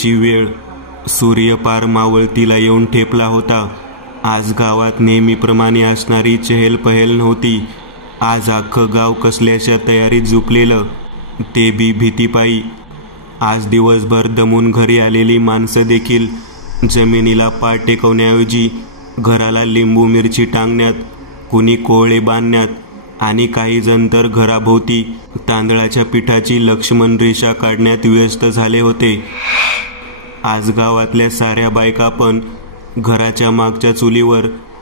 ची वेळ सूर्य पार मावळतीला येऊन ठेपला होता। आज गावात नेहमीप्रमाणे असणारी चहलपहल नव्हती। आज अख्खं गाव कसल्याशा तयारीत झुकलेलं, ते बी भीतीपायी। आज दिवसभर दमून घरी आलेली माणसं देखील जमिनीला पाय टेकवण्याऐवजी घराला लिंबू मिरची टांगण्यात, कुणी कोळे बांधण्यात आणि काही जण तर घराभोवती तांदळाच्या पिठाची लक्ष्मण रेषा काढण्यात व्यस्त झाले होते। आज गावातल्या साऱ्या बायका पण घराच्या मागच्या चुलीवर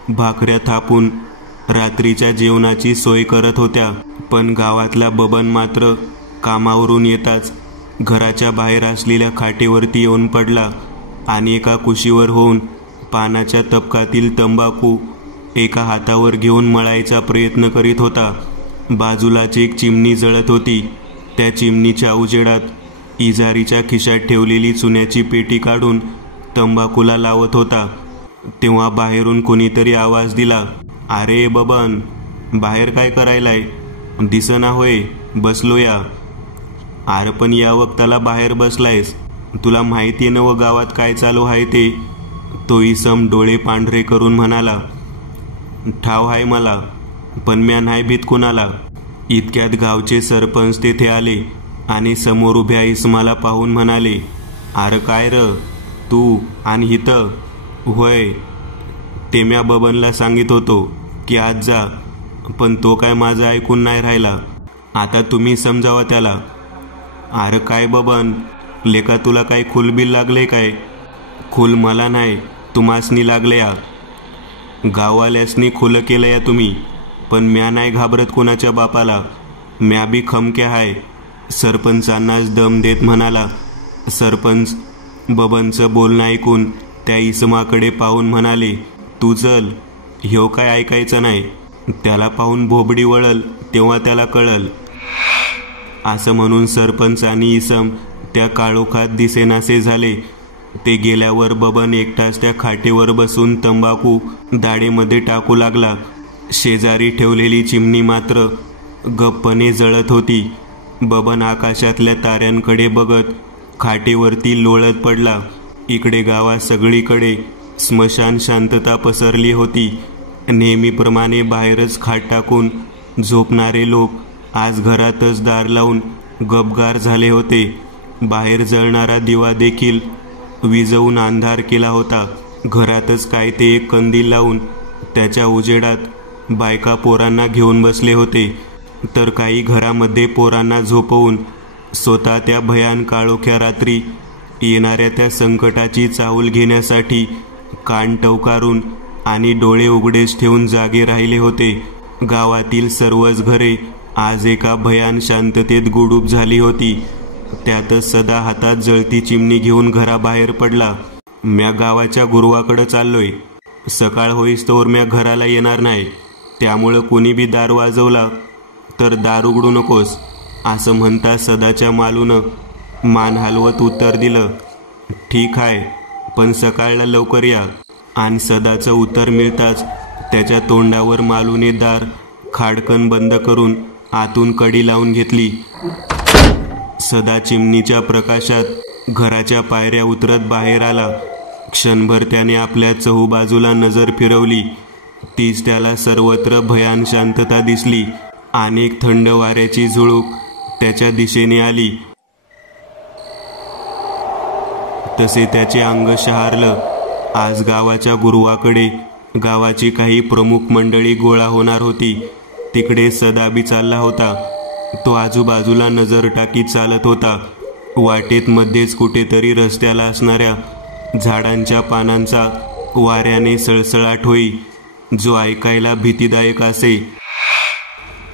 भाकऱ्या थापून रात्रीच्या जेवणाची सोय करत होत्या। पण गावातला बबन मात्र कामावरून येताच घराच्या बाहेर असलेल्या खाटेवरती येऊन पडला आणि एका कुशीवर होऊन पानाच्या तबकातील तंबाखू एका हातावर घेऊन मळायचा प्रयत्न करीत होता। बाजूलाच एक चिमणी जळत होती। त्या चिमणीच्या उजेडात इजारीच्या खिशात ठेवलेली चुन्याची पेटी काढून तंबाखूला लावत होता। तेव्हा बाहेरून कोणीतरी आवाज दिला, "अरे बबन, बाहेर काय करायलाय? दिसना होय, बसलो या." "अरे पण या वक्ताला बाहेर बसलायस? तुला माहिती न व गावात काय चालू आहे ते?" तो इसम डोळे पांढरे करून म्हणाला, "ठाव आहे मला, पण म्या नाही भीत कुणाला." इतक्यात गावचे सरपंच तेथे आले आणि समोर उभ्या इसमाला पाहून म्हणाले, "अरे काय र, तू आणि हिथं?" "होय, ते म्या बबनला सांगित होतो की आज जा, पण तो काय माझं ऐकून नाही राहिला। आता तुम्ही समजावा त्याला." "अरे काय बबन, लेका तुला काय खूलबिल लागले काय?" "खूल मला नाही, तुम्हासनी लागले या. गाववाल्यासनी खुलं केलं या तुम्ही, पण म्या नाही घाबरत कुणाच्या बापाला, म्या बी खमक्या हाय." सरपंचांनाच दम देत म्हणाला। सरपंच बबनचं बोलणं ऐकून त्या इसमाकडे पाहून म्हणाले, "तू चल, ह्यो काय ऐकायचं नाही, त्याला पाहून भोबडी वळल तेव्हा त्याला कळल." असं म्हणून सरपंच आणि इसम त्या काळोखात दिसेनासे झाले। ते गेल्यावर बबन एकटाच त्या खाटेवर बसून तंबाखू दाढेमध्ये टाकू लागला। शेजारी ठेवलेली चिमणी मात्र गप्पने जळत होती। बबन आकाशातल्या ताऱ्यांकडे बघत खाटेवरती लोळत पडला। इकडे गावात सगळीकडे स्मशान शांतता पसरली होती। नेहमीप्रमाणे बाहेरच खाट टाकून झोपणारे लोक आज घरातच दार लावून गपगार झाले होते। बाहेर जळणारा दिवा देखील विझवून अंधार केला होता। घरातच काय ते एक कंदील लावून त्याच्या उजेडात बायका पोरांना घेऊन बसले होते, तर काही घरामध्ये पोरांना झोपवून स्वतः त्या भयान काळोख्या रात्री येणाऱ्या त्या संकटाची चाहूल घेण्यासाठी कान टवकारून आणि डोळे उघडेच ठेवून जागे राहिले होते। गावातील सर्वच घरे आज एका भयान शांततेत गुडूप झाली होती। त्यातच सदा हातात जळती चिमणी घेऊन घराबाहेर पडला, "म्या गावाच्या गुरुवाकडे चाललोय, सकाळ होईस्तोवर म्या घराला येणार नाही, त्यामुळं कोणी बी दार वाजवला तर दार उघडू नकोस." असं म्हणता सदाच्या मालूनं मान हलवत उत्तर दिलं, "ठीक आहे, पण सकाळला लवकर या." आणि सदाचं उत्तर मिळताच त्याच्या तोंडावर मालूने दार खाडकन बंद करून आतून कडी लावून घेतली। सदा चिमणीच्या प्रकाशात घराच्या पायऱ्या उतरत बाहेर आला। क्षणभर त्याने आपल्या चहूबाजूला नजर फिरवली। तीच त्याला सर्वत्र भयान शांतता दिसली। अनेक थंड वाऱ्याची झुळूक त्याच्या दिशेने आली, तसे त्याचे अंग शहारलं। आज गावाच्या गुरुवाकडे गावाची काही प्रमुख मंडळी गोळा होणार होती। तिकडे सदा बी चालला होता। तो आजूबाजूला नजर टाकीत चालत होता। वाटेत मध्येच कुठेतरी रस्त्याला असणाऱ्या झाडांच्या पानांचा वाऱ्याने सळसळाट होई, जो ऐकायला भीतीदायक असे।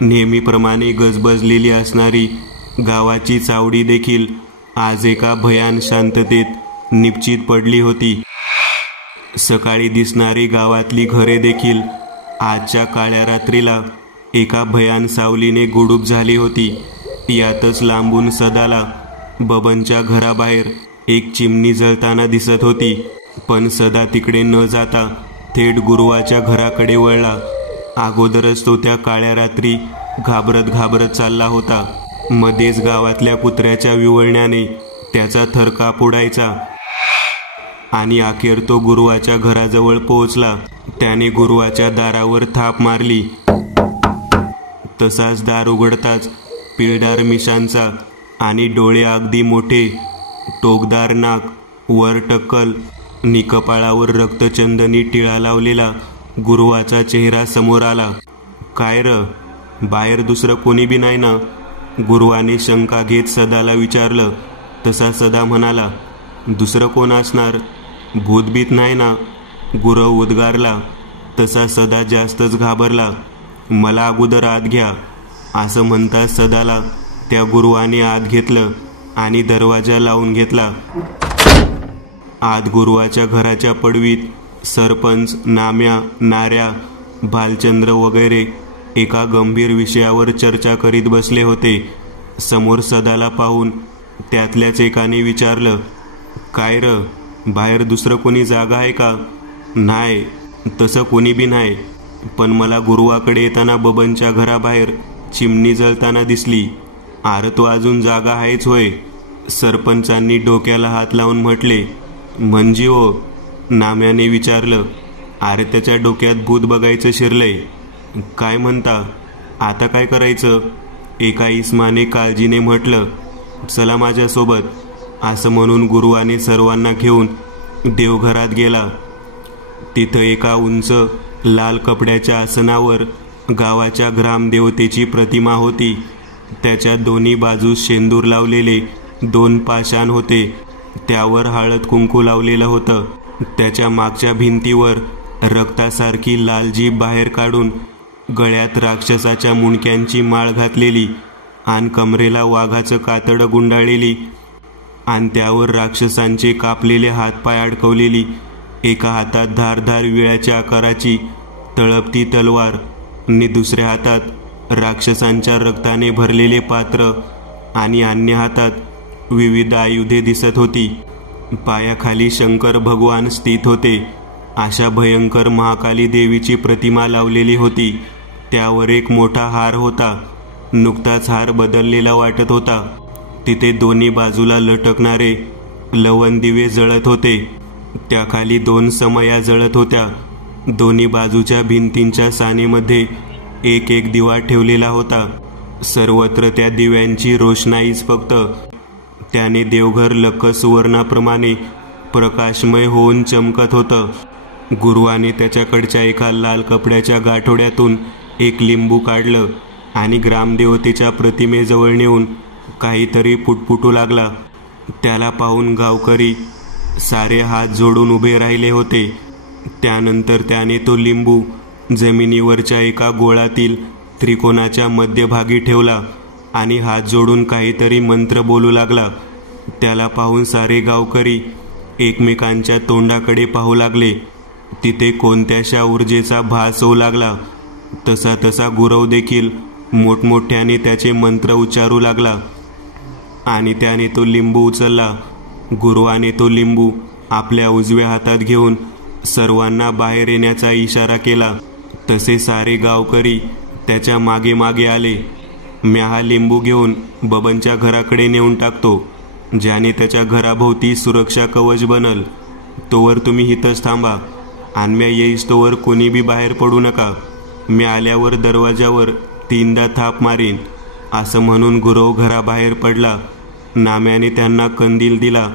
नेहमीप्रमाणे गजबजलेली असणारी गावाची चावडी देखील आज एका भयान शांततेत निपचित पडली होती। सकाळी दिसणारी गावातली घरे देखील आजच्या काळ्या रात्रीला एका भयान सावलीने गुडूप झाली होती। यातच लांबून सदाला बबनच्या घराबाहेर एक चिमणी जळताना दिसत होती। पण सदा तिकडे न जाता थेट गुरुवाच्या घराकडे वळला। अगोदरच तो त्या काळ्या रात्री घाबरत घाबरत चालला होता। मध्येच गावातल्या कुत्र्याच्या विवळण्याने त्याचा थरकाप उडायचा। आणि अखेर तो गुरुवाच्या घराजवळ पोहोचला. त्याने गुरुवाच्या दारावर थाप मारली. तसाच दार उघडताच पिळदार मिशांचा आणि डोळे अगदी मोठे, टोकदार नाक, वर टक्कल, कपाळावर रक्तचंदनी टिळा लावलेला गुरुवाचा चेहरा समोर आला. काय र, बाहेर दुसरं कोणी बी नाही ना? गुरुवाने शंका घेत सदाला विचारलं. तसा सदा म्हणाला, दुसरं कोण असणार, भूतबीत नाही ना? गुरव उद्गारला. तसा सदा जास्तच घाबरला. मला अगोदर आत घ्या, असं म्हणताच सदाला त्या गुरुवाने आत घेतलं आणि दरवाजा लावून घेतला. आत गुरुवाच्या घराच्या पडवीत सरपंच, नाम्या, नाऱ्या, भालचंद्र वगैरे एका गंभीर विषयावर चर्चा करीत बसले होते. समोर सदाला पाहून त्यातल्याच एकाने विचारलं, काय र, बाहेर दुसरं कोणी जागा आहे का? नाही, तसं कोणी बी नाही, पण मला गुरुवाकडे येताना बबनच्या घराबाहेर चिमणी जळताना दिसली. आर तो अजून जागा आहेच होय? सरपंचांनी डोक्याला हात लावून म्हटले. म्हणजे हो? नाम्याने विचारलं. अरे त्याच्या डोक्यात भूत बघायचं शिरलंय. काय म्हणता, आता काय करायचं? एका इस्माने काळजीने म्हटलं. चला माझ्यासोबत, असं म्हणून गुरुवाने सर्वांना घेऊन देवघरात गेला. तिथं एका उंच लाल कपड्याच्या आसनावर गावाच्या ग्रामदेवतेची प्रतिमा होती. त्याच्या दोन्ही बाजूस शेंदूर लावलेले 2 पाषाण होते. त्यावर हळद कुंकू लावलेलं होतं. त्याच्या मागच्या भिंतीवर रक्तासारखी लाल जीभ बाहेर काढून गळ्यात राक्षसाच्या मुंडक्यांची माळ घातलेली आणि कमरेला वाघाचं कातडं गुंडाळलेली आणि त्यावर राक्षसांचे कापलेले हातपाय अडकवलेली, एका हातात धारधार विळ्याच्या आकाराची तळपती तलवार आणि दुसऱ्या हातात राक्षसांच्या रक्ताने भरलेले पात्र आणि अन्य हातात विविध आयुधे दिसत होती. पायाखाली शंकर भगवान स्थित होते. अशा भयंकर महाकाली देवीची प्रतिमा लावलेली होती. त्यावर एक मोठा हार होता. नुकताच हार बदललेला वाटत होता. तिथे दोन्ही बाजूला लटकणारे लवण दिवे जळत होते. त्याखाली 2 समया जळत होत्या. दोन्ही बाजूच्या भिंतींच्या सानेमध्ये एक एक दिवा ठेवलेला होता. सर्वत्र त्या दिव्यांची रोषणाईच फक्त. त्याने देवघर लख सुवर्णाप्रमाणे प्रकाशमय होऊन चमकत होतं. गुरुवाने त्याच्याकडच्या एका लाल कपड्याच्या गाठोड्यातून एक लिंबू काढलं आणि ग्रामदेवतेच्या प्रतिमेजवळ नेऊन काहीतरी पुटपुटू लागला. त्याला पाहून गावकरी सारे हात जोडून उभे राहिले होते. त्यानंतर त्याने तो लिंबू जमिनीवरच्या एका गोळातील त्रिकोणाच्या मध्यभागी ठेवला आणि हात जोडून काहीतरी मंत्र बोलू लागला. त्याला पाहून सारे गावकरी एकमेकांच्या तोंडाकडे पाहू लागले. तिथे कोणत्याशा ऊर्जेचा भास होऊ लागला. तसा तसा गुरव देखील मोठमोठ्याने त्याचे मंत्र उच्चारू लागला आणि त्याने तो लिंबू उचलला. गुरुवाने तो लिंबू आपल्या उजव्या हातात घेऊन सर्वांना बाहेर येण्याचा इशारा केला. तसे सारे गावकरी त्याच्या मागे मागे आले. म्या हा लिंबू घेऊन बबनच्या घराकडे नेऊन टाकतो, ज्याने त्याच्या घराभोवती सुरक्षा कवच बनल. तोवर तुम्ही इथंच थांबा आणि म्या येईस तोवर कोणी बी बाहेर पडू नका. मी आल्यावर दरवाजावर 3दा थाप मारीन, असं म्हणून गुरव घराबाहेर पडला. नाम्याने त्यांना कंदील दिला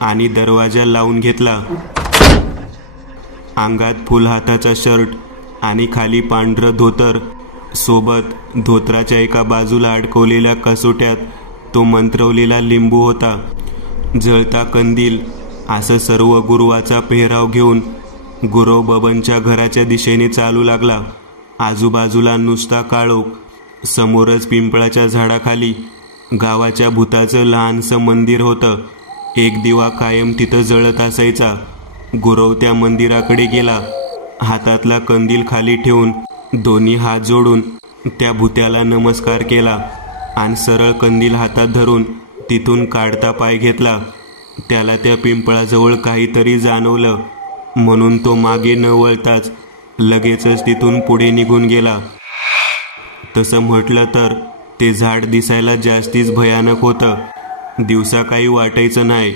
आणि दरवाजा लावून घेतला. अंगात फुलहाताचा शर्ट आणि खाली पांढरं धोतर, सोबत धोतराच्या एका बाजूला अडकवलेल्या कसोट्यात तो मंत्रवलेला लिंबू होता. जळता कंदील असं सर्व गुरुवाचा पेहराव घेऊन गुरव बबनच्या घराच्या दिशेने चालू लागला. आजूबाजूला नुसता काळोख. समोरच पिंपळाच्या झाडाखाली गावाच्या भूताचं लहानसं मंदिर होतं. एक दिवा कायम तिथं जळत असायचा. गुरव त्या मंदिराकडे गेला. हातातला कंदील खाली ठेवून दोन्ही हात जोडून त्या भूत्याला नमस्कार केला आणि सरळ कंदील हातात धरून तिथून काढता पाय घेतला. त्याला त्या पिंपळाजवळ काहीतरी जाणवलं, म्हणून तो मागे न वळताच लगेचच तिथून पुढे निघून गेला. तसं म्हटलं तर ते झाड दिसायला जास्तीच भयानक होतं. दिवसा काही वाटायचं नाही,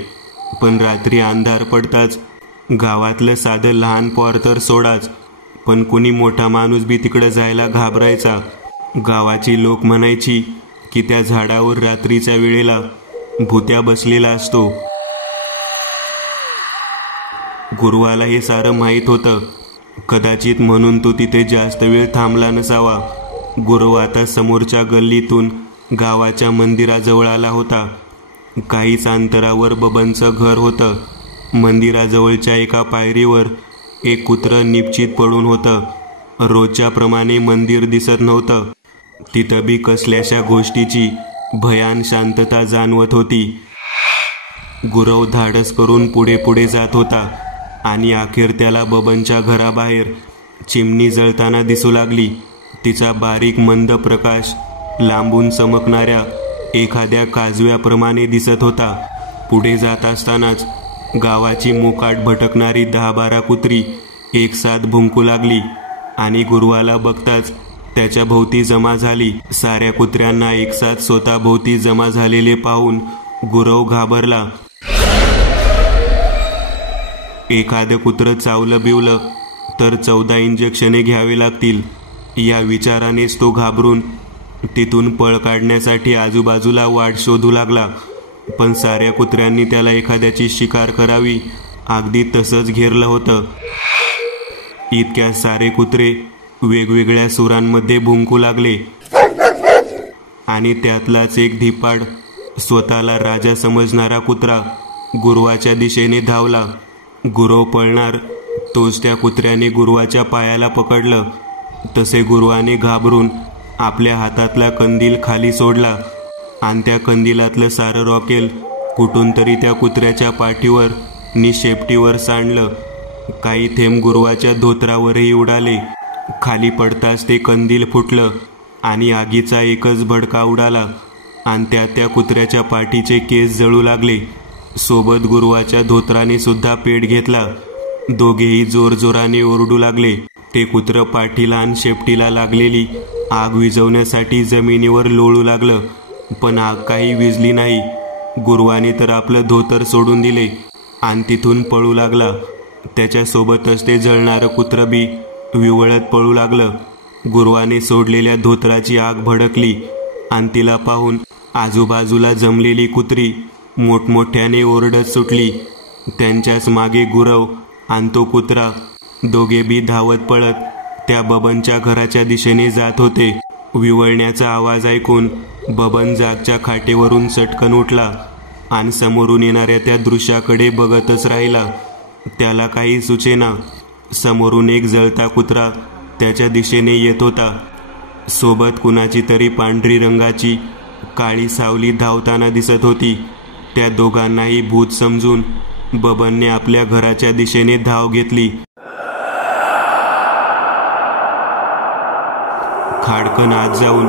पण रात्री अंधार पडताच गावातलं साधं लहान पोर तर सोडाच, पण कुणी मोठा माणूस बी तिकडं जायला घाबरायचा. गावाची लोक म्हणायची की त्या झाडावर रात्रीच्या वेळेला भुत्या बसलेला असतो. गुरुवाला हे सारं माहीत होतं. कदाचित म्हणून तो तिथे जास्त वेळ थांबला नसावा. गुरव आता समोरच्या गल्लीतून गावाच्या मंदिराजवळ आला होता. काहीच अंतरावर बबनचं घर होतं. मंदिराजवळच्या एका पायरीवर एक कुत्रं निपचित पडून होतं. रोजच्या प्रमाणे मंदिर दिसत नव्हतं. तिथं बी कसल्याशा गोष्टीची भयान शांतता जाणवत होती. गुरव धाडस करून पुढे पुढे जात होता आणि अखेर त्याला बबनच्या घराबाहेर चिमणी जळताना दिसू लागली. तिचा बारीक मंद प्रकाश लांबून चमकणाऱ्या एखाद्या काजव्याप्रमाणे दिसत होता. पुढे जात असतानाच गावाची मोकाट भटकणारी 10-12 कुत्री एकसाथ भुंकू लागली आणि गुरुवाला बघताच त्याच्या भोवती जमा झाली. साऱ्या कुत्र्यांना एकसाथ स्वतःभोवती जमा झालेले पाहून गुरव घाबरला. एखादं कुत्रं चावलं बिवलं तर 14 इंजेक्शने घ्यावे लागतील, या विचारानेच तो घाबरून तिथून पळ काढण्यासाठी आजूबाजूला वाट शोधू लागला. पण साऱ्या कुत्र्यांनी त्याला एखाद्याची शिकार करावी अगदी तसंच घेरलं होतं. इतक्या सारे कुत्रे वेगवेगळ्या सुरांमध्ये भुंकू लागले आणि त्यातलाच एक धिप्पाड स्वतःला राजा समजणारा कुत्रा गुरुवाच्या दिशेने धावला. गुरव पळणार तोच त्या कुत्र्याने गुरुवाच्या पायाला पकडलं. तसे गुरुवाने घाबरून आपल्या हातातला कंदील खाली सोडला आणि त्या कंदिलातलं सारं रॉकेल कुठून तरी त्या कुत्र्याच्या पाठीवर नि शेपटीवर सांडलं. काही थेंब गुरुवाच्या धोत्रावरही उडाले. खाली पडताच ते कंदील फुटलं आणि आगीचा एकच भडका उडाला आणि त्या कुत्र्याच्या पाठीचे केस जळू लागले. सोबत गुरुवाच्या धोत्राने सुद्धा पेट घेतला. दोघेही जोरजोराने ओरडू लागले. ते कुत्रं पाठीला आणि शेपटीला लागलेली आग विझवण्यासाठी जमिनीवर लोळू लागलं, पण आग काही विझली नाही. गुरुवाने तर आपलं धोतर सोडून दिले आणि तिथून पळू लागला. त्याच्यासोबतच ते जळणारं कुत्रं बी विवळत पळू लागलं. गुरुवाने सोडलेल्या धोत्राची आग भडकली आणि तिला पाहून आजूबाजूला जमलेली कुत्री मोठमोठ्याने ओरडत सुटली. त्यांच्याच मागे गुरव आणि तो कुत्रा दोघे बी धावत पळत त्या बबनच्या घराच्या दिशेने जात होते. विवळण्याचा आवाज ऐकून बबन जागच्या खाटेवरून चटकन उठला आणि समोरून येणाऱ्या त्या दृश्याकडे बघतच राहिला. त्याला काही सुचेना. समोरून एक जळता कुत्रा त्याच्या दिशेने येत होता. सोबत कुणाची तरी पांढरी रंगाची काळी सावली धावताना दिसत होती. त्या दोघांनाही भूत समजून बबनने आपल्या घराच्या दिशेने धाव घेतली. खाडकन आत जाऊन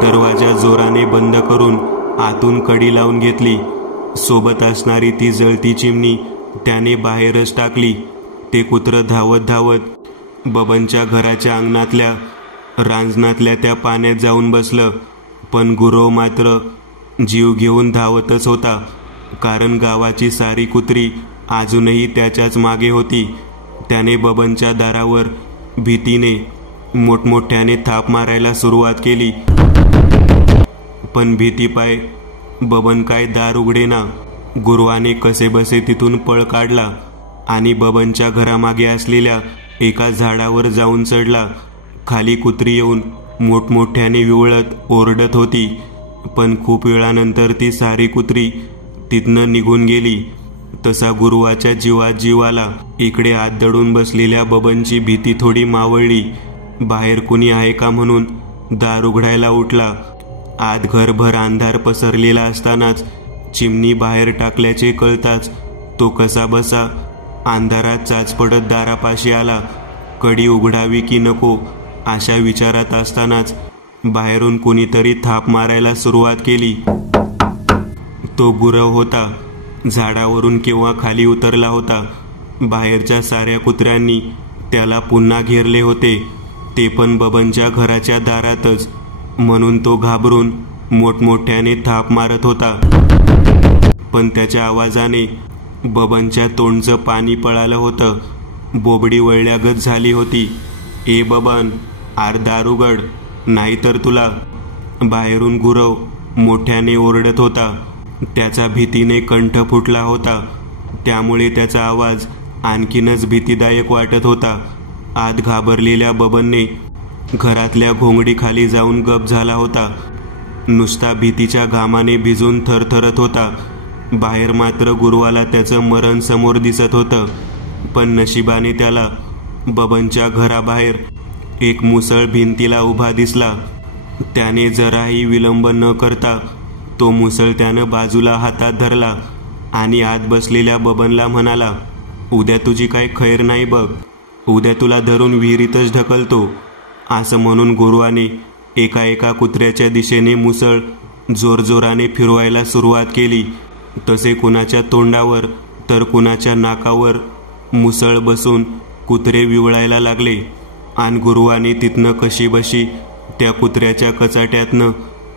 दरवाजा जोराने बंद करून आतून कडी लावून घेतली. सोबत असणारी ती जळती चिमणी त्याने बाहेरच टाकली. ते कुत्रं धावत धावत बबनच्या घराच्या अंगणातल्या रांजणातल्या त्या पाण्यात जाऊन बसलं. पण गुरव मात्र जीव घेऊन धावतच होता, कारण गावाची सारी कुत्री अजूनही त्याच्याच मागे होती. त्याने बबनच्या दारावर भीतीने मोठमोठ्याने थाप मारायला सुरुवात केली, पण भीतीपाय बबन काय दार उघडेना. गुरुवाने कसेबसे तिथून पळ काढला आणि बबनच्या घरामागे असलेल्या एका झाडावर जाऊन चढला. खाली कुत्री येऊन मोठमोठ्याने विवळत ओरडत होती, पण खूप वेळानंतर ती सारी कुत्री तिथनं निघून गेली. तसा गुरुवाच्या जीवात जीव आला. इकडे आत दडून बसलेल्या बबनची भीती थोडी मावळली. बाहेर कुणी आहे का म्हणून दार उघडायला उठला. आत घरभर अंधार पसरलेला असतानाच चिमणी बाहेर टाकल्याचे कळताच तो कसा बसा अंधारात चाच पडत दारापाशी आला. कडी उघडावी की नको अशा विचारात असतानाच बाहेरून कुणीतरी थाप मारायला सुरुवात केली. तो गुरव होता. झाडावरून केव्हा खाली उतरला होता. बाहेरच्या साऱ्या कुत्र्यांनी त्याला पुन्हा घेरले होते, ते पण बबनच्या घराच्या दारातच. म्हणून तो घाबरून मोठमोठ्याने थाप मारत होता. पण त्याच्या आवाजाने बबनच्या तोंडचं पाणी पळालं होतं. बोबडी वळल्यागत झाली होती. ए बबन, दार उघड, नाहीतर तुला. बाहेरून गुरव मोठ्याने ओरडत होता. त्याचा भीतीने कंठ फुटला होता, त्यामुळे त्याचा आवाज आणखीनच भीतीदायक वाटत होता. आत घाबरलेल्या बबनने घरातल्या घोंगडीखाली जाऊन गप झाला होता. नुसता भीतीच्या घामाने भिजून थरथरत होता. बाहेर मात्र गुरुवाला त्याचं मरण समोर दिसत होतं. पण नशिबाने त्याला बबनच्या घराबाहेर एक मुसळ भिंतीला उभा दिसला. त्याने जराही विलंब न करता तो मुसळ त्यानं बाजूला हातात धरला आणि आत बसलेल्या बबनला म्हणाला, उद्या तुझी काय खैर नाही बघ, उद्या तुला धरून विहिरीतच ढकलतो. असं म्हणून गुरुवाने एका कुत्र्याच्या दिशेने मुसळ जोरजोराने फिरवायला सुरुवात केली. तसे कुणाच्या तोंडावर तर कुणाच्या नाकावर मुसळ बसून कुत्रे विवळायला लागले आणि गुरुवाने तिथनं कशीबशी त्या कुत्र्याच्या कचाट्यातनं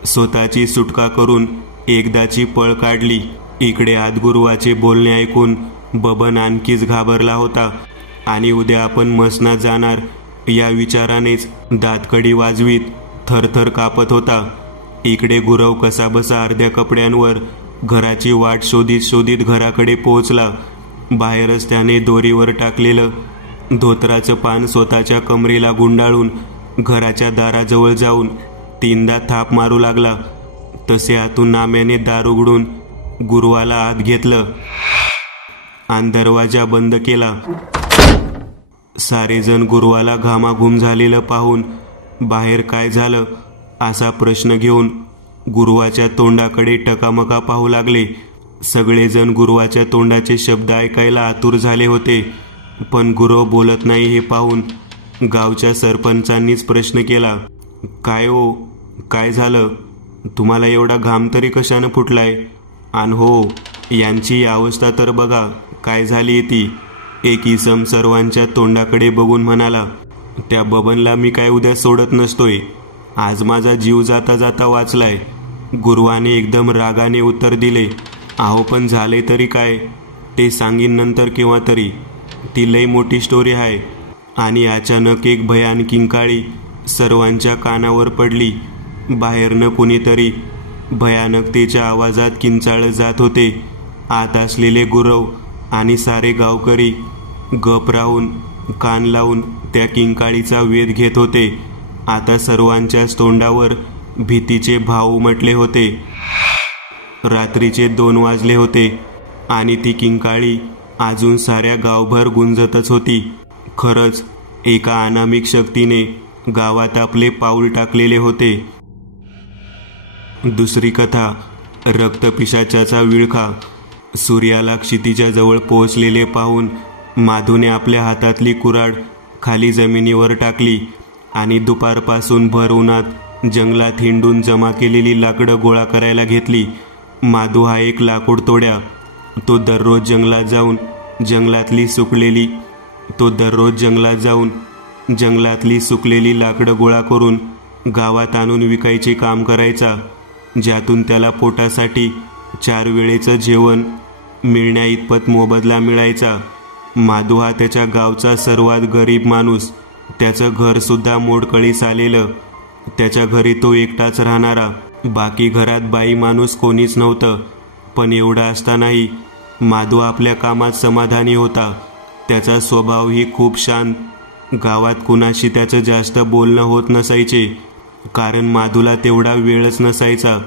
स्वतःची सुटका करून एकदाची पळ काढली. इकडे आत गुरुवाचे बोलणे ऐकून बबन आणखीच घाबरला होता आणि उद्या आपण मसनात जाणार या विचारानेच दातकडी वाजवीत थरथर कापत होता. इकडे गुरव कसाबसा अर्ध्या कपड्यांवर घराची वाट शोधित शोधित घराकडे पोहोचला. बाहेरच त्याने दोरीवर टाकलेलं धोतराचं पान स्वतःच्या कमरेला गुंडाळून घराच्या दाराजवळ जाऊन 3दा थाप मारू लागला. तसे आतून नाम्याने दार उघडून गुरुवाला आत घेतलं आणि दरवाजा बंद केला. सारेजण गुरुवाला घामाघूम झालेलं पाहून बाहेर काय झालं असा प्रश्न घेऊन गुरुवाच्या तोंडाकडे टकामका पाहू लागले. सगळेजण गुरुवाच्या तोंडाचे शब्द ऐकायला आतुर झाले होते. पण गुरव बोलत नाही हे पाहून गावच्या सरपंचांनीच प्रश्न केला, काय हो, काय झालं? तुम्हाला एवढा घाम तरी कशानं फुटलाय? आणि हो, यांची अवस्था तर बघा काय झाली ती. एक इसम सर्वांच्या तोंडाकडे बघून म्हणाला, त्या बबनला मी काय उद्या सोडत नसतोय, आज माझा जीव जाता जाता वाचलाय. गुरुवाने एकदम रागाने उत्तर दिले, अहो पण झाले तरी काय, ते सांगीन नंतर केव्हा तरी, ती लई मोठी स्टोरी आहे. आणि अचानक एक भयान किंकाळी सर्वांच्या कानावर पडली. बाहेरनं कुणीतरी भयानकतेच्या आवाजात किंचाळत जात होते. आत असलेले गुरव आणि सारे गावकरी गप राहून कान लावून त्या किंकाळीचा वेध घेत होते. आता सर्वांच्याच तोंडावर भीतीचे भाव उमटले होते. रात्रीचे 2 वाजले होते आणि ती किंकाळी अजून साऱ्या गावभर गुंजतच होती. खरंच एका अनामिक शक्तीने गावात आपले पाऊल टाकलेले होते. दुसरी कथा, रक्तपिशाचाचा विळखा. सूर्याला क्षितिजा जवळ पोहोचलेले पाहून माधूने आपल्या हातातली कुऱ्हाड खाली जमिनीवर टाकली आणि दुपारपासून भर उन्हात जंगलात हिंडून जमा केलेली लाकडं गोळा करायला घेतली. माधू हा एक लाकूड तोड्या. तो दररोज जंगलात जाऊन जंगलातली सुकलेली लाकडं गोळा करून गावात आणून विकायचे काम करायचा, ज्यातून त्याला पोटासाठी 4 वेळेचं जेवण मिळण्या इतपत मोबदला मिळायचा. माधू हा त्याच्या गावचा सर्वात गरीब माणूस. त्याचं घर सुद्धा मोडकळीस आलेलं. त्याच्या घरी तो एकटाच राहणारा. बाकी घरात बाई माणूस कोणीच नव्हतं. पण एवढं असतानाही माधू आपल्या कामात समाधानी होता. त्याचा स्वभावही खूप शांत. गावात कुणाशी त्याचं जास्त बोलणं होत नसायचे, कारण माधूला तेवढा वेळच नसायचा.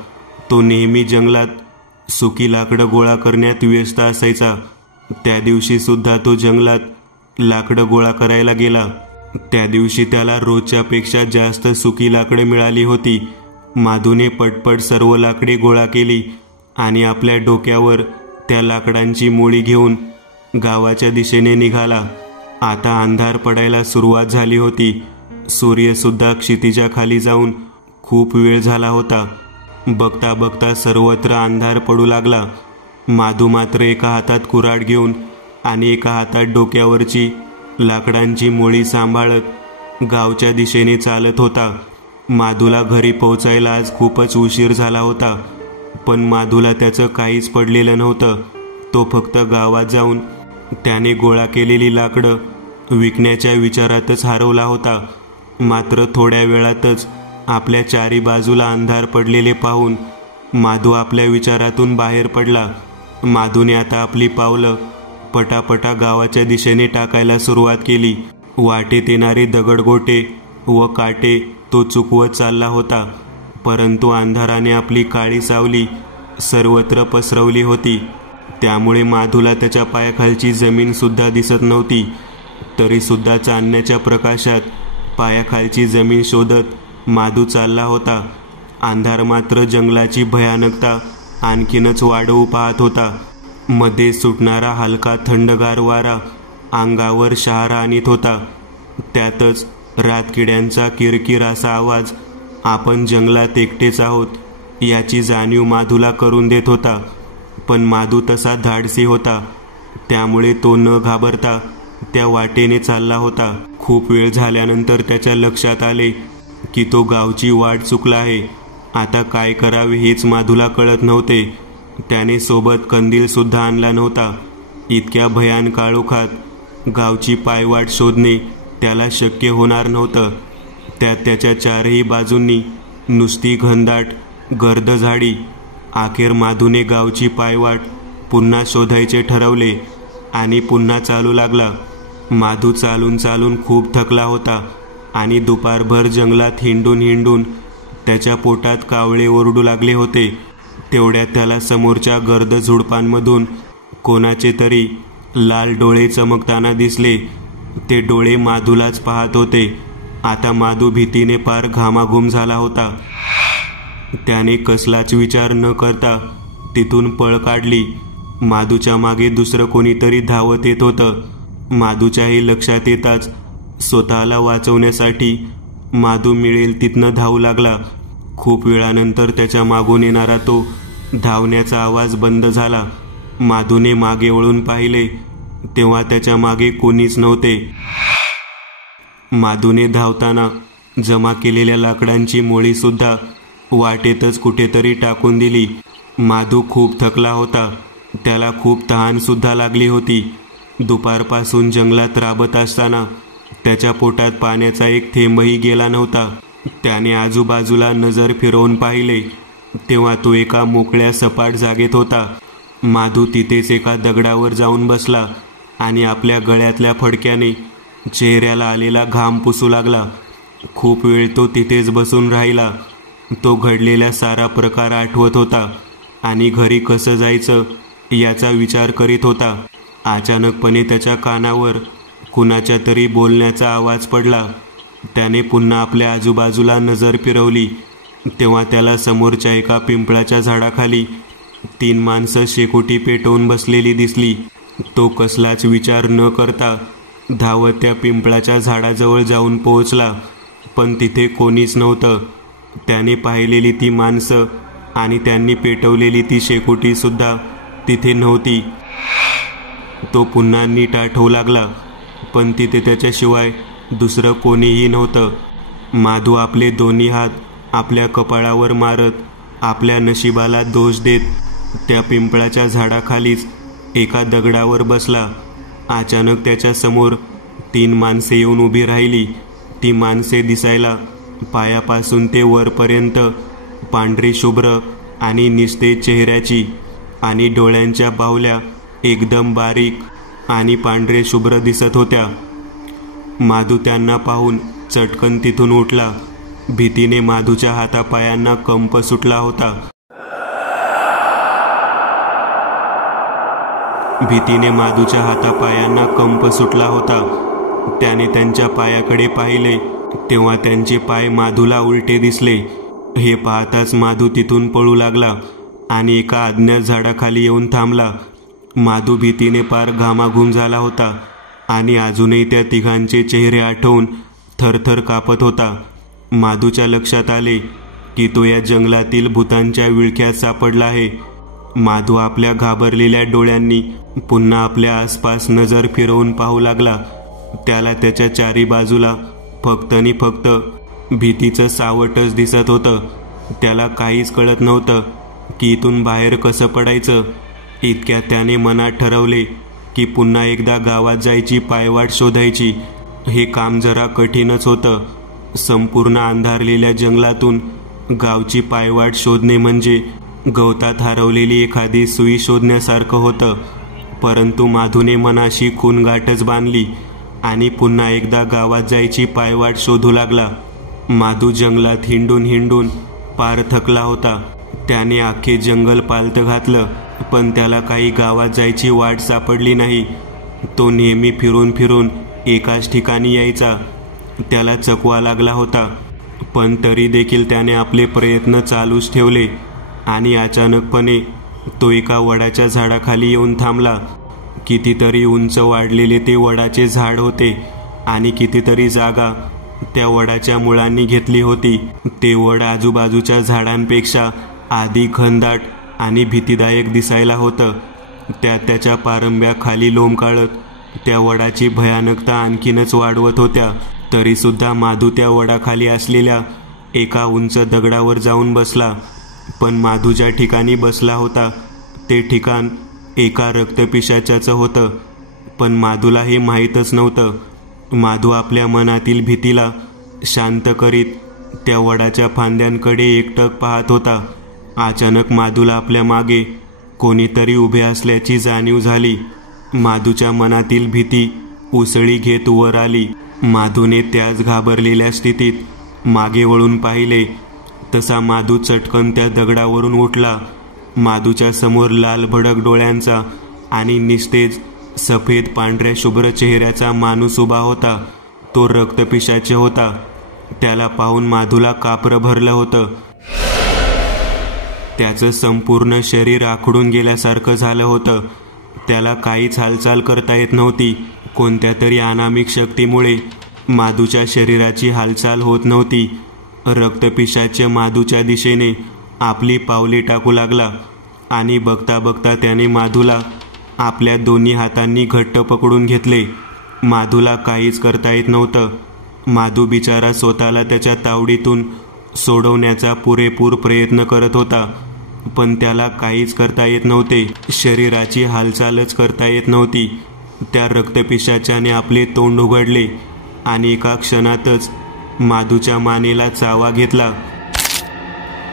तो नेहमी जंगलात सुकी लाकडं गोळा करण्यात व्यस्त असायचा. त्या दिवशी सुद्धा तो जंगलात लाकडं गोळा करायला गेला. त्या दिवशी त्याला रोजच्यापेक्षा जास्त सुकी लाकडं मिळाली होती. माधूने पटपट सर्व लाकडे गोळा केली आणि आपल्या डोक्यावर त्या लाकडांची मोळी घेऊन गावाच्या दिशेने निघाला. आता अंधार पडायला सुरुवात झाली होती. सूर्य सुद्धा क्षितिजा खाली जाऊन खूप वेळ झाला होता. बघता बघता सर्वत्र अंधार पडू लागला. माधू मात्र एका हातात कुऱ्हाड घेऊन आणि एका हातात डोक्यावरची लाकडांची मोळी सांभाळत गावच्या दिशेने चालत होता. माधूला घरी पोहोचायला आज खूपच उशीर झाला होता, पण माधूला त्याचं काहीच पडलेलं नव्हतं. तो फक्त गावात जाऊन त्याने गोळा केलेली लाकडं विकण्याच्या विचारातच हरवला होता. मात्र थोड्या वेळातच आपल्या चारी बाजूला अंधार पडलेले पाहून माधू आपल्या विचारातून बाहेर पडला. माधूने आता आपली पावलं पटापटा गावाच्या दिशेने टाकायला सुरुवात केली. वाटेत येणारे दगडगोटे व काटे तो चुकवत चालला होता, परंतु अंधाराने आपली काळी सावली सर्वत्र पसरवली होती. त्यामुळे माधूला त्याच्या पायाखालची जमीन सुद्धा दिसत नव्हती. तरी सुद्धा चांदण्याच्या प्रकाशात पायाखालची जमीन शोधत माधू चालला होता. अंधार मात्र जंगलाची भयानकता आणखीनच वाढवू पाहत होता. मध्ये सुटणारा हलका थंडगार वारा अंगावर शहारा आणीत होता. त्यातच रातकिड्यांचा किरकिर असा आवाज आपण जंगलात एकटेच आहोत याची जाणीव माधूला करून देत होता. पण माधू तसा धाडसी होता, त्यामुळे तो न घाबरता त्या वाटेने चालला होता. खूप वेळ झाल्यानंतर त्याच्या लक्षात आले की तो गावची वाट चुकला आहे. आता काय करावे हेच माधूला कळत नव्हते. त्याने सोबत कंदील सुद्धा आणला नव्हता. इतक्या भयान काळोखात गावची पायवाट शोधणे त्याला शक्य होणार नव्हतं. त्यात त्याच्या चारही बाजूंनी नुसती घनदाट गर्द झाडी. अखेर माधूने गावची पायवाट पुन्हा शोधायचे ठरवले आणि पुन्हा चालू लागला. माधू चालून चालून खूप थकला होता आणि दुपारभर जंगलात हिंडून हिंडून त्याच्या पोटात कावळे ओरडू लागले होते. तेवढ्यात त्याला समोरच्या गर्द झुडपांमधून कोणाचे तरी लाल डोळे चमकताना दिसले. ते डोळे माधूलाच पाहत होते. आता माधू भीतीने पार घामाघूम झाला होता. त्याने कसलाच विचार न करता तिथून पळ काढली. माधूच्या मागे दुसरं कोणीतरी धावत येत होतं. माधूच्याही लक्षात येताच स्वतःला वाचवण्यासाठी माधू मिळेल तिथनं धावू लागला. खूप वेळानंतर त्याच्या मागून येणारा तो धावण्याचा आवाज बंद झाला. माधूने मागे वळून पाहिले तेव्हा त्याच्या मागे कोणीच नव्हते. माधूने धावताना जमा केलेल्या लाकडांची मोळी सुद्धा वाटेतच कुठेतरी टाकून दिली. माधू खूप थकला होता. त्याला खूप तहान सुद्धा लागली होती. दुपारपासून जंगलात राबत असताना त्याच्या पोटात पाण्याचा एक थेंबही गेला नव्हता. त्याने आजूबाजूला नजर फिरवून पाहिले तेव्हा तो एका मोकळ्या सपाट जागेत होता. माधू तिथेच एका दगडावर जाऊन बसला आणि आपल्या गळ्यातल्या फडक्याने चेहऱ्याला आलेला घाम पुसू लागला. खूप वेळ तो तिथेच बसून राहिला. तो घडलेला सारा प्रकार आठवत होता आणि घरी कसं जायचं याचा विचार करीत होता. अचानकपणे त्याच्या कानावर कुणाच्या तरी बोलण्याचा आवाज पडला. त्याने पुन्हा आपल्या आजूबाजूला नजर फिरवली तेव्हा त्याला समोरच्या एका पिंपळाच्या झाडाखाली 3 माणसं शेकोटी पेटवून बसलेली दिसली. तो कसलाच विचार न करता धावत त्या पिंपळाच्या झाडाजवळ जाऊन पोहोचला, पण तिथे कोणीच नव्हतं. त्याने पाहिलेली ती माणसं आणि त्यांनी पेटवलेली ती शेकोटी सुद्धा तिथे नव्हती. तो पुन्हा नीट आठवू लागला, पण तिथे त्याच्याशिवाय दुसरं कोणीही नव्हतं. माधू आपले दोन्ही हात आपल्या कपाळावर मारत आपल्या नशिबाला दोष देत त्या पिंपळाच्या झाडाखालीच एका दगडावर बसला. अचानक त्याच्या समोर 3 माणसे येऊन उभी राहिली. ती माणसे दिसायला पायापासून ते वरपर्यंत पांढरी शुभ्र आणि निस्तेज चेहऱ्याची आणि डोळ्यांच्या बाहुल्या एकदम बारीक आणि पांढरे शुभ्र दिसत होत्या. माधू त्यांना पाहून चटकन तिथून उठला. भीतीने माधूच्या हातापायांना कंप सुटला होता. त्याने त्यांच्या पायाकडे पाहिले तेव्हा त्यांचे पाय माधूला उलटे दिसले. हे पाहताच माधू तिथून पळू लागला आणि एका अज्ञात झाडाखाली येऊन थांबला. माधू भीतीने पार घामाघूम झाला होता आणि अजूनही त्या तिघांचे चेहरे आठवून थरथर कापत होता. माधूच्या लक्षात आले की तो या जंगलातील भूतांच्या विळख्यात सापडला आहे. माधू आपल्या घाबरलेल्या डोळ्यांनी पुन्हा आपल्या आसपास नजर फिरवून पाहू लागला. त्याला त्याच्या चारी बाजूला फक्त आणि फक्त भीतीचं सावटच दिसत होतं. त्याला काहीच कळत नव्हतं की इथून बाहेर कसं पडायचं. इतक्यात त्याने मनात ठरवले की पुन्हा एकदा गावात जायची पायवाट शोधायची. हे काम जरा कठीणच होतं. संपूर्ण अंधारलेल्या जंगलातून गावची पायवाट शोधणे म्हणजे गवतात हरवलेली एखादी सुई शोधण्यासारखं होतं. परंतु माधूने मनाशी खूणगाठच बांधली आणि पुन्हा एकदा गावात जायची पायवाट शोधू लागला. माधू जंगलात हिंडून हिंडून पार थकला होता. त्याने अख्खे जंगल पालतं घातलं, पण त्याला काही गावात जायची वाट सापडली नाही. तो नेहमी फिरून फिरून एकाच ठिकाणी यायचा. त्याला चकवा लागला होता, पण तरी देखील त्याने आपले प्रयत्न चालूच ठेवले. आणि अचानकपणे तो एका वडाच्या झाडाखाली येऊन थांबला. कितीतरी उंच वाढलेले ते वडाचे झाड होते आणि कितीतरी जागा त्या वडाच्या मुळांनी घेतली होती. ते वड आजूबाजूच्या झाडांपेक्षा अधिक घनदाट आणि भीतीदायक दिसायला होतं. त्याच्या पारंब्या खाली लोंबकाळत त्या वडाची भयानकता आणखीनच वाढवत होत्या. तरीसुद्धा माधू त्या वडाखाली असलेल्या एका उंच दगडावर जाऊन बसला. पण माधू ज्या ठिकाणी बसला होता ते ठिकाण एका रक्तपिशाच्याचं होतं. पण माधूला हे माहीतच नव्हतं. माधू आपल्या मनातील भीतीला शांत करीत त्या वडाच्या फांद्यांकडे एकटक पाहत होता. अचानक माधूला आपल्या मागे कोणीतरी उभे असल्याची जाणीव झाली. माधूच्या मनातील भीती उसळी घेत वर आली. माधूने त्याच घाबरलेल्या स्थितीत मागे वळून पाहिले तसा माधू चटकन त्या दगडावरून उठला. माधूच्या समोर लाल भडक डोळ्यांचा आणि निस्तेज सफेद पांढऱ्या शुभ्र चेहऱ्याचा माणूस उभा होता. तो रक्तपिशाच होता. त्याला पाहून माधूला कापरं भरलं होतं. त्याचं संपूर्ण शरीर आखडून गेल्यासारखं झालं होतं. त्याला काहीच हालचाल करता येत नव्हती. कोणत्या तरी अनामिक शक्तीमुळे माधूच्या शरीराची हालचाल होत नव्हती. रक्तपिशाच माधूच्या दिशेने आपली पावले टाकू लागला आणि बघता बघता त्याने माधूला आपल्या दोन्ही हातांनी घट्ट पकडून घेतले. माधूला काहीच करता येत नव्हतं. माधू बिचारा स्वतःला त्याच्या तावडीतून सोडवण्याचा पुरेपूर प्रयत्न करत होता, पण त्याला काहीच करता येत नव्हते. शरीराची हालचालच करता येत नव्हती. त्या रक्तपिशाच्याने आपले तोंड उघडले आणि एका क्षणातच माधूच्या मानेला चावा घेतला.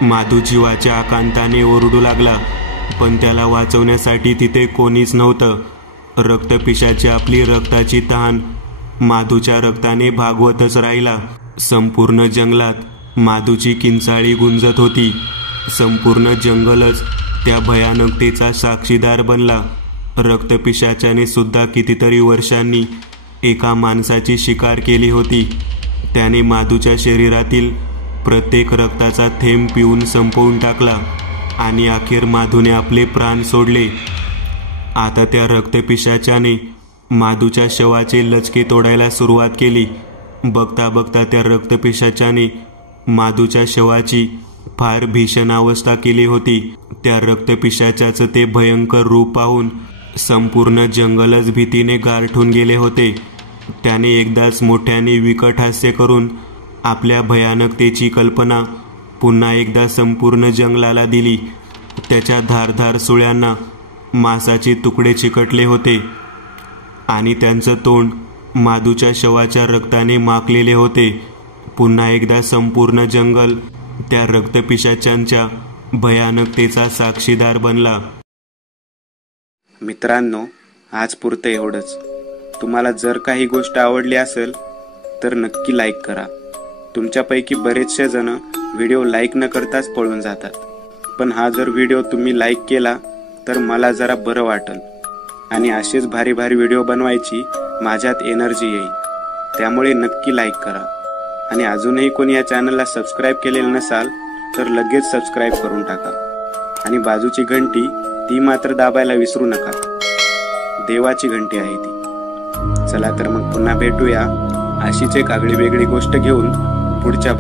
माधू जीवाच्या आकांताने ओरडू लागला, पण त्याला वाचवण्यासाठी तिथे कोणीच नव्हतं. रक्तपिशाची आपली रक्ताची तहान माधूच्या रक्ताने भागवतच राहिला. संपूर्ण जंगलात माधूची किंचाळी गुंजत होती. संपूर्ण जंगलच त्या भयानकतेचा साक्षीदार बनला. रक्तपिशाच्याने सुद्धा कितीतरी वर्षांनी एका माणसाची शिकार केली होती. त्याने माधूच्या शरीरातील प्रत्येक रक्ताचा थेंब पिऊन संपवून टाकला आणि अखेर माधूने आपले प्राण सोडले. आता त्या रक्तपिशाच्याने माधूच्या शवाचे लचके तोडायला सुरुवात केली. बघता बघता त्या रक्तपिशाच्याने माधूच्या शवाची फार भीषण अवस्था केली होती. त्या रक्तपिशाच्याचं ते भयंकर रूप पाहून संपूर्ण जंगलच भीतीने गारठून गेले होते. त्याने एकदाच मोठ्याने विकट हास्य करून आपल्या भयानकतेची कल्पना पुन्हा एकदा संपूर्ण जंगलाला दिली. त्याच्या धारधार सुळ्यांना मांसाचे तुकडे चिकटले होते आणि त्यांचं तोंड माधूच्या शवाच्या रक्ताने माखलेले होते. पुन्हा एकदा संपूर्ण जंगल त्या रक्तपिशाच्यांच्या भयानकतेचा साक्षीदार बनला. मित्रांनो, आज पुरतं एवढंच. तुम्हाला जर काही गोष्ट आवडली असेल तर नक्की लाईक करा. तुमच्यापैकी बरेचसे जण व्हिडिओ लाईक न करताच पळून जातात, पण हा जर व्हिडिओ तुम्ही लाईक केला तर मला जरा बरं वाटेल आणि असेच भारी भारी व्हिडिओ बनवायची माझ्यात एनर्जी येईल. त्यामुळे नक्की लाईक करा. आणि अजूनही कोणी या चॅनलला सबस्क्राईब केलेलं नसाल तर लगेच सबस्क्राईब करून टाका. आणि बाजूची घंटी ती मात्र दाबायला विसरू नका. देवाची घंटी आहे ती. चला तर मग पुन्हा भेटूया अशीच एक आगळी वेगळी गोष्ट घेऊन पुढच्या